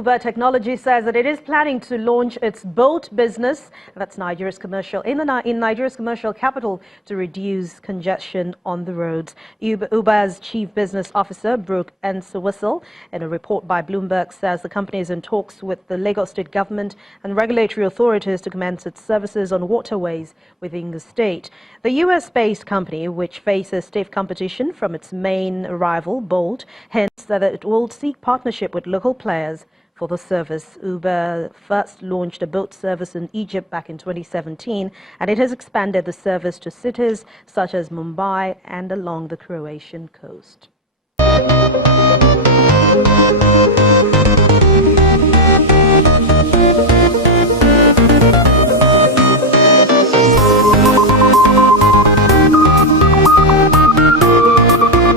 Uber Technology says that it is planning to launch its boat business, that's Nigeria's commercial, in Nigeria's commercial capital to reduce congestion on the roads. Uber's Chief Business Officer, Brooke Ensewissel, in a report by Bloomberg, says the company is in talks with the Lagos State government and regulatory authorities to commence its services on waterways within the state. The US-based company, which faces stiff competition from its main rival, Bolt, hints that it will seek partnership with local players for the service. Uber first launched a boat service in Egypt back in 2017, and it has expanded the service to cities such as Mumbai and along the Croatian coast.